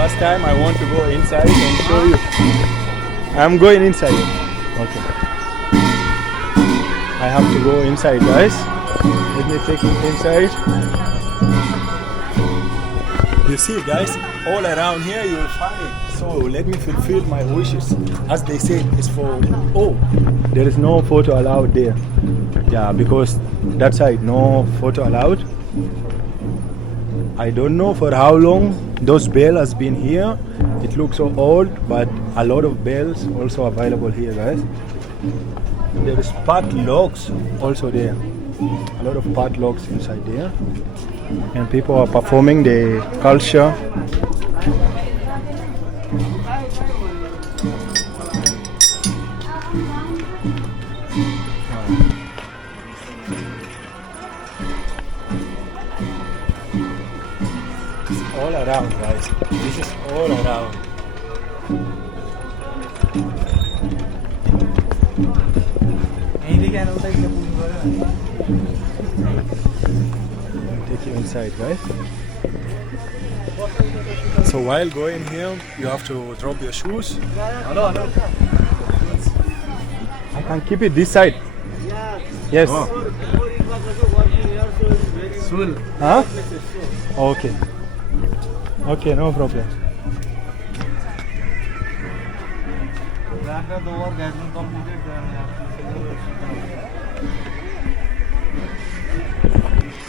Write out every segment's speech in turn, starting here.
first time I want to go inside and show you. I'm going inside. Okay. I have to go inside, guys. Let me take you inside. You see, guys, all around here you will find it. So let me fulfill my wishes. As they say, it's for... Oh, there is no photo allowed there. Yeah, because that side, no photo allowed. I don't know for how long those bell has been here. It looks so old, but a lot of bells also available here, guys. There is padlocks also there. A lot of padlocks inside there. And people are performing the culture. It's all around, guys. This is all around. Take you inside, guys. So while going here, you have to drop your shoes. I can keep it this side. Yes. Huh? Okay. Okay, no problem.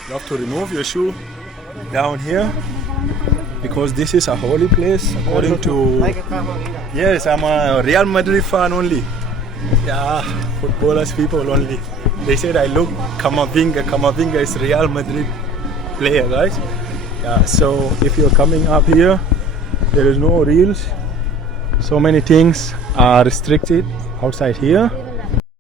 You have to remove your shoe down here because this is a holy place according to... Yes, I'm a Real Madrid fan only. Yeah, footballers people only. They said I look Camavinga. Camavinga is Real Madrid player, guys. Yeah, so if you're coming up here, there is no reels. So many things are restricted outside here.